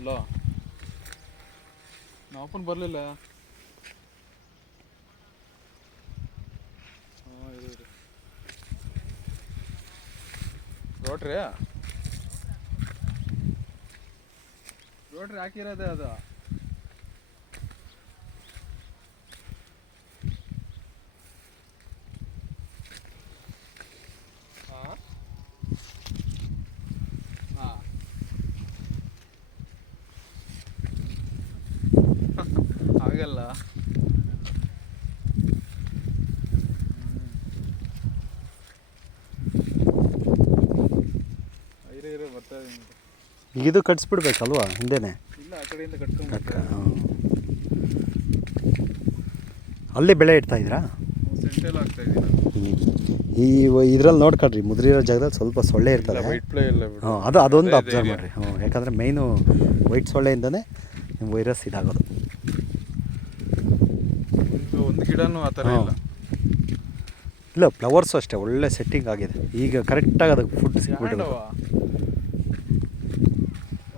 Hello, ನಾಪನ್ ಬರಲಿಲ್ಲ. ಹಾಂ, ಇದು ರೋಟ್ರಿ ಹಾಕಿರೋದೇ ಅದು. ಹಾಂ ಹಾಂ ಆಗಲ್ಲ. ಇರೋ ಬರ್ತಾ ಇದೆ. ಈಗ ಇದು ಕಟ್ಸ್ಬಿಡ್ಬೇಕಲ್ವಾ ಹಿಂದೆನೇ? ಇಲ್ಲ, ಆ ಕಡೆಯಿಂದ ಕಟ್ಕೊಂಡು ಅಲ್ಲಿ ಬೆಳೆ ಇಡ್ತಾಯಿದ್ರಾ? ಸೆಂಟೆಲ್ಲ ಆಗ್ತಾ ಇದ್ದೀನಿ. ಈ ಇದ್ರಲ್ಲಿ ನೋಡ್ಕೊಳ್ರಿ, ಮುದ್ರಿರೋ ಜಾಗದಲ್ಲಿ ಸ್ವಲ್ಪ ಸೊಳ್ಳೆ ಇರ್ತದೆ. ವೈಟ್ ಪ್ಲೇ ಇಲ್ಲ. ಹಾಂ, ಅದೊಂದು ಅಬ್ಸರ್ವ್ ಮಾಡಿರಿ. ಹ್ಞೂ, ಯಾಕಂದರೆ ಮೈನು ವೈಟ್ ಸೊಳ್ಳೆಯಿಂದನೇ ವೈರಸ್ ಇದಾಗೋದು. ಒಂದು ಗಿಡನೂ ಆ ಥರ ಇಲ್ಲ. ಇಲ್ಲ, ಫ್ಲವರ್ಸು ಅಷ್ಟೇ ಒಳ್ಳೆ ಸೆಟ್ಟಿಂಗ್ ಆಗಿದೆ. ಈಗ ಕರೆಕ್ಟಾಗಿ ಅದಕ್ಕೆ ಫುಡ್ ಸಿಕ್ಬಿಟ್ಟು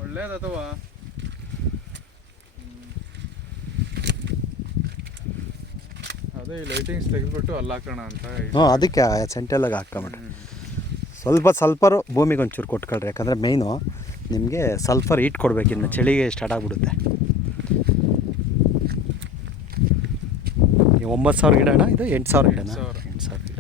ಒಳ್ಳೇದು ಅಥವಾ ಅದೇ ಈ ಲೈಟಿಂಗ್ಸ್ ತೆಗೆದ್ಬಿಟ್ಟು ಅಲ್ಲಿ ಹಾಕೋಣ ಅಂತ. ಹ್ಞೂ, ಅದಕ್ಕೆ ಸೆಂಟೆಲ್ಲಾಗ ಹಾಕ್ಕೊಂಬಿಡ್ರಿ. ಸಲ್ಫರು ಭೂಮಿಗೆ ಒಂಚೂರು ಕೊಟ್ಕೊಳ್ರಿ. ಯಾಕಂದರೆ ಮೇಯ್ನು ನಿಮಗೆ ಸಲ್ಫರ್ ಹೀಟ್ ಕೊಡಬೇಕು. ಇನ್ನು ಚಳಿಗೆ ಸ್ಟಾರ್ಟ್ ಆಗಿಬಿಡುತ್ತೆ. 9,000 ಗಿಡ ಅಣ್ಣ, ಇದು 8,000 ಗಿಡನಾ? 8,000 ಗಿಡ.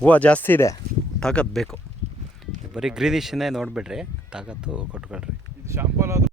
ಹೂವು ಜಾಸ್ತಿ ಇದೆ, ತಾಕತ್ತು ಬೇಕು. ಬರೀ ಗ್ರೀನಿಶನ್ನೇ ನೋಡಿಬಿಡ್ರಿ, ತಾಕತ್ತು ಕೊಟ್ಕೊಳ್ರಿ. ಇದು ಶಾಂಪಲ್ ಆದರೂ